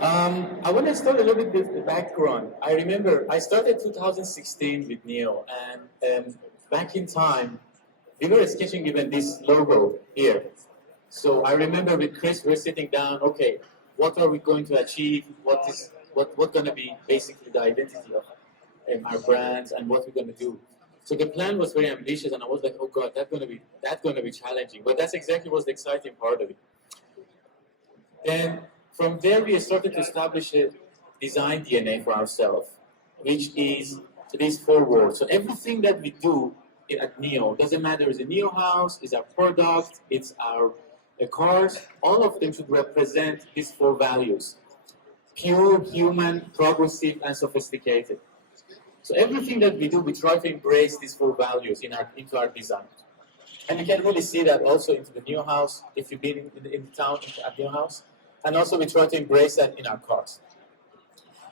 I want to start a little bit with the background. I remember I started 2016 with NIO, and back in time, we were sketching even this logo here. So I remember with Chris, we're sitting down. Okay, what are we going to achieve? What's going to be basically the identity of our brands and what we're going to do? So the plan was very ambitious, and I was like, oh God, that's going to be challenging. But that's exactly what's the exciting part of it. Then from there, we started to establish a design DNA for ourselves, which is these four words. So everything that we do at NIO, doesn't matter, it's a NIO house, it's our product, it's our cars, all of them should represent these four values: pure, human, progressive, and sophisticated. So everything that we do, we try to embrace these four values into our design. And you can really see that also into the NIO house, if you've been in town at NIO house. And also we try to embrace that in our cars.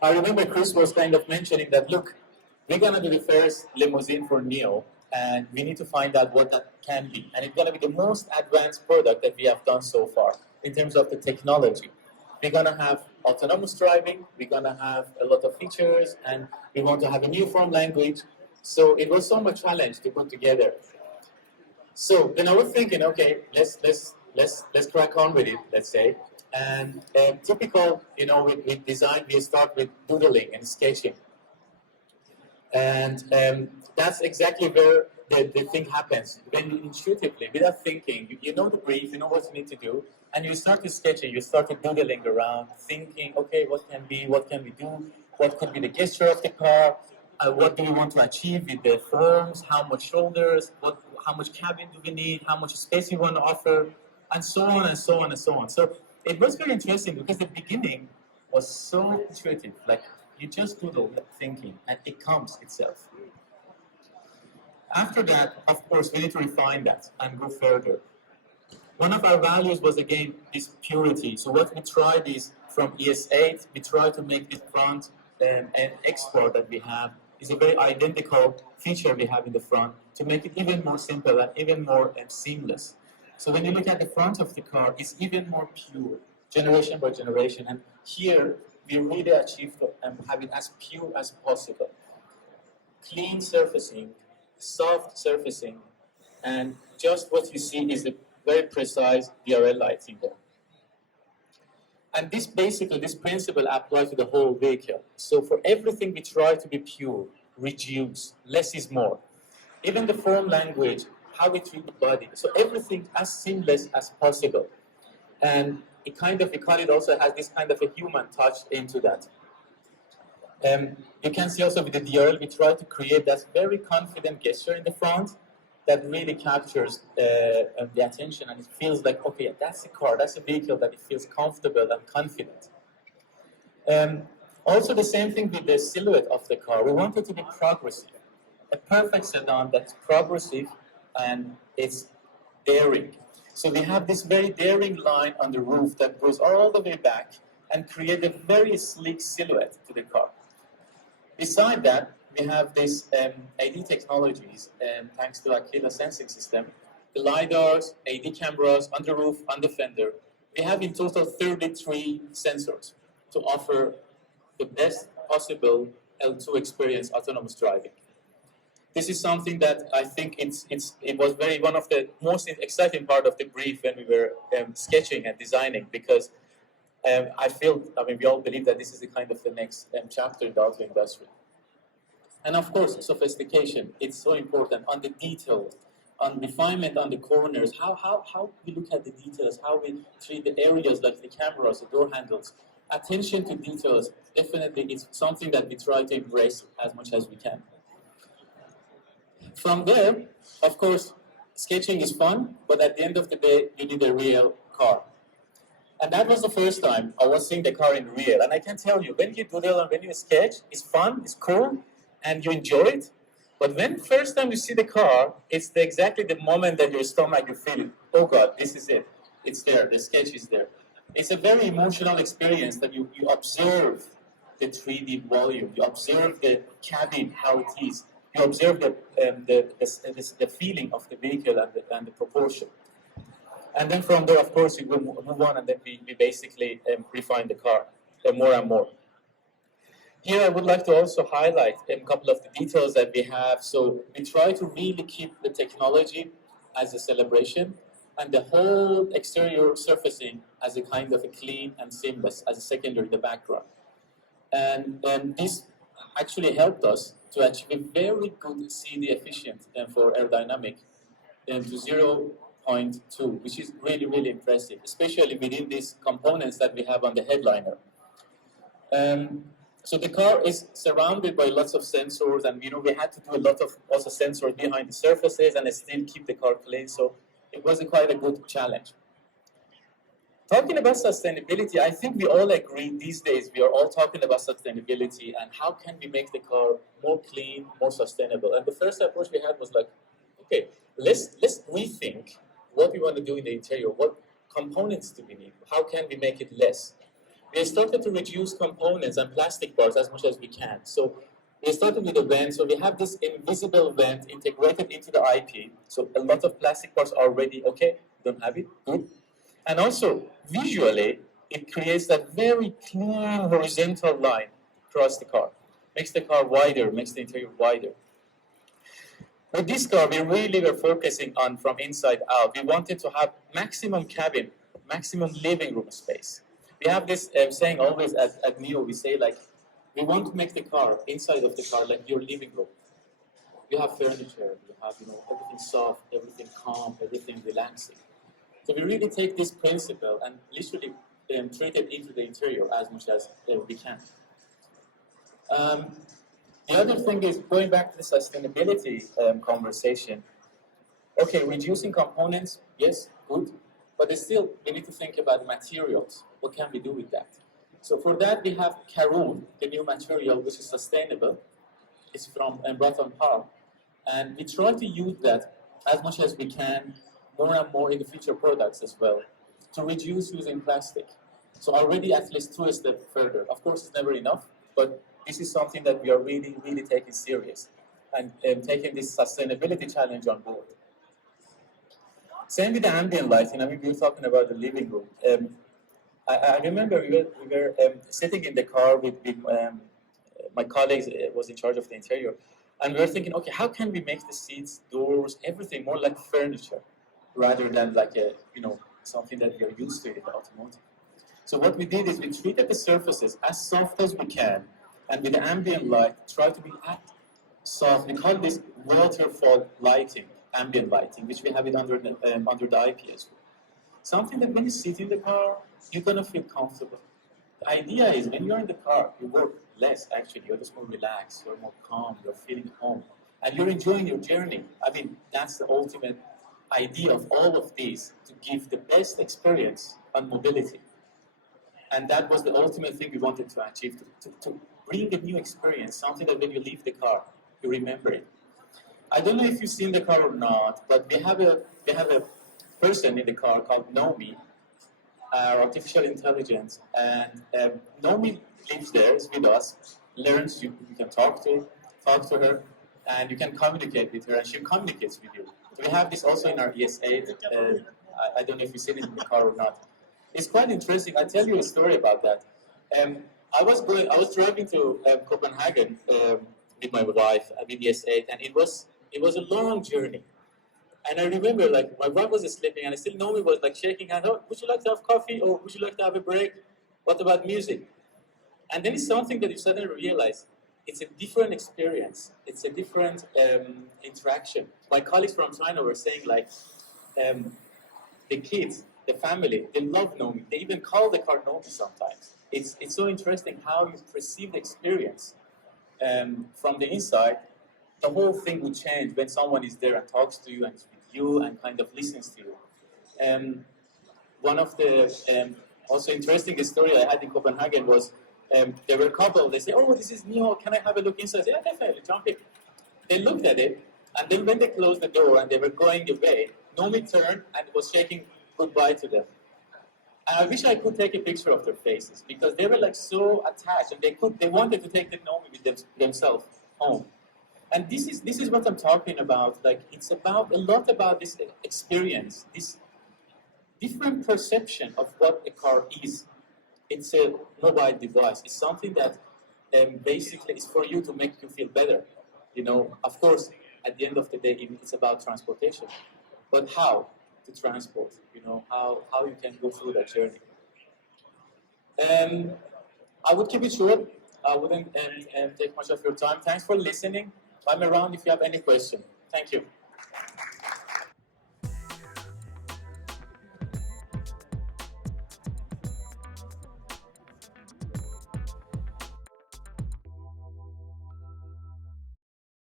I remember Chris was kind of mentioning that, look, we're going to do the first limousine for NIO, and we need to find out what that can be. And it's going to be the most advanced product that we have done so far in terms of the technology. We're going to have autonomous driving, we're going to have a lot of features, and we want to have a new form language. So it was so much challenge to put together. So then I was thinking, okay, let's crack on with it, let's say. And typical, with design, we start with doodling and sketching. And that's exactly where the thing happens. When you intuitively, without thinking, you know the brief, you know what you need to do, and you start to sketching, you start to doodling around, thinking, okay, what can we do, what could be the gesture of the car, what do we want to achieve with the forms, how much shoulders, how much cabin do we need, how much space we want to offer, and so on and so on and so on. So it was very interesting because the beginning was so intuitive, like you just doodle thinking and it comes itself. After that, of course, we need to refine that and go further. One of our values was, again, this purity. So what we tried is, from ES8, we tried to make the front and export that we have is a very identical feature we have in the front to make it even more simple and even more seamless. So when you look at the front of the car, it's even more pure, generation by generation. And here, we really achieved to have it as pure as possible. Clean surfacing, soft surfacing, and just what you see is a very precise DRL lighting there. And this principle applies to the whole vehicle. So for everything, we try to be pure, reduce, less is more. Even the form language, how we treat the body. So everything as seamless as possible. And it also has this kind of a human touch into that. You can see also with the DRL, we try to create that very confident gesture in the front that really captures the attention, and it feels like, okay, that's a car, that's a vehicle that it feels comfortable and confident. Also the same thing with the silhouette of the car. We want it to be progressive. A perfect sedan that's progressive and it's daring. So we have this very daring line on the roof that goes all the way back and create a very sleek silhouette to the car. Beside that, we have this AD technologies, thanks to Aquila sensing system, the LiDARs, AD cameras on the roof, on the fender. We have in total 33 sensors to offer the best possible L2 experience autonomous driving. This is something that I think it was one of the most exciting part of the brief when we were sketching and designing, because we all believe that this is the kind of the next chapter in the auto industry. And of course, sophistication, it's so important on the details, on refinement on the corners, how we look at the details, how we treat the areas like the cameras, the door handles. Attention to details, definitely it's something that we try to embrace as much as we can. From there, of course, sketching is fun, but at the end of the day, you need a real car. And that was the first time I was seeing the car in real. And I can tell you, when you doodle and when you sketch, it's fun, it's cool, and you enjoy it. But when first time you see the car, it's exactly the moment that your stomach, you feel it. Oh God, this is it. It's there, the sketch is there. It's a very emotional experience that you observe the 3D volume, you observe the cabin, how it is. You observe the feeling of the vehicle and the proportion. And then from there, of course, you will move on, and then we basically refine the car. more and more. Here I would like to also highlight a couple of the details that we have. So we try to really keep the technology as a celebration and the whole exterior surfacing as a kind of a clean and seamless as a secondary in the background. And this actually helped us to achieve a very good CD efficient for aerodynamic to 0.2, which is really, really impressive, especially within these components that we have on the headliner. So the car is surrounded by lots of sensors, and we had to do a lot of also sensors behind the surfaces and still keep the car clean. So it was quite a good challenge. Talking about sustainability, I think we all agree these days we are all talking about sustainability and how can we make the car more clean, more sustainable. And the first approach we had was like, okay, let's rethink what we want to do in the interior. What components do we need? How can we make it less? We started to reduce components and plastic parts as much as we can. So we started with a vent. So we have this invisible vent integrated into the IP. So a lot of plastic parts are already okay. Don't have it, good. And also, visually, it creates that very clean horizontal line across the car. Makes the car wider, makes the interior wider. With this car, we really were focusing on from inside out. We wanted to have maximum cabin, maximum living room space. We have this saying always at NIO, we say like, we want to make the car, inside of the car, like your living room. You have furniture, you have everything soft, everything calm, everything relaxing. So we really take this principle and literally treat it into the interior as much as we can. The other thing is going back to the sustainability conversation. Okay, reducing components, yes, good, but still we need to think about materials. What can we do with that? So for that we have Karoon, the new material which is sustainable. It's from Broughton Park, and we try to use that as much as we can, more and more in the future products as well, to reduce using plastic. So already at least 2 steps further. Of course, it's never enough, but this is something that we are really, really taking serious and taking this sustainability challenge on board. Same with the ambient lighting. I mean, we were talking about the living room. I remember we were sitting in the car with my colleagues was in charge of the interior, and we were thinking, okay, how can we make the seats, doors, everything more like furniture, rather than like something that we are used to in the automotive. So what we did is we treated the surfaces as soft as we can, and with the ambient light, try to be as soft. We call this waterfall lighting, ambient lighting, which we have it under the IP as well. Something that when you sit in the car, you're gonna feel comfortable. The idea is when you're in the car, you work less actually. You're just more relaxed, you're more calm, you're feeling home, and you're enjoying your journey. I mean, that's the ultimate idea of all of these, to give the best experience on mobility. And that was the ultimate thing we wanted to achieve, to bring a new experience, something that when you leave the car, you remember it. I don't know if you've seen the car or not, but we have a person in the car called Nomi, artificial intelligence, and Nomi lives there, is with us, learns, you can talk to her, and you can communicate with her, and she communicates with you. We have this also in our ES8. I don't know if you've seen it in the car or not. It's quite interesting. I'll tell you a story about that. I was driving to Copenhagen with my wife with ES8, and it was a long journey. And I remember, like, my wife was sleeping, and I still know me was like shaking hands. Oh, would you like to have coffee, or would you like to have a break? What about music? And then it's something that you suddenly realize. It's a different experience. It's a different interaction. My colleagues from China were saying, like, the kids, the family, they love Nomi. They even call the car Nomi sometimes. It's so interesting how you perceive the experience from the inside. The whole thing would change when someone is there and talks to you and is with you and kind of listens to you. One of the also interesting story I had in Copenhagen was there were a couple. They say, "Oh, this is NIO. Can I have a look inside?" I said, "Yeah, definitely, jump in." They looked at it, and then when they closed the door and they were going away, Nomi turned and was shaking goodbye to them. And I wish I could take a picture of their faces because they were like so attached, and they wanted to take the Nomi with themselves home. And this is what I'm talking about. Like, it's about a lot about this experience, this different perception of what a car is. it's a mobile device. It's something that basically is for you to make you feel better. You know, of course, at the end of the day, it's about transportation. But how to transport? You know, how you can go through that journey. I would keep it short. I wouldn't take much of your time. Thanks for listening. I'm around if you have any question. Thank you.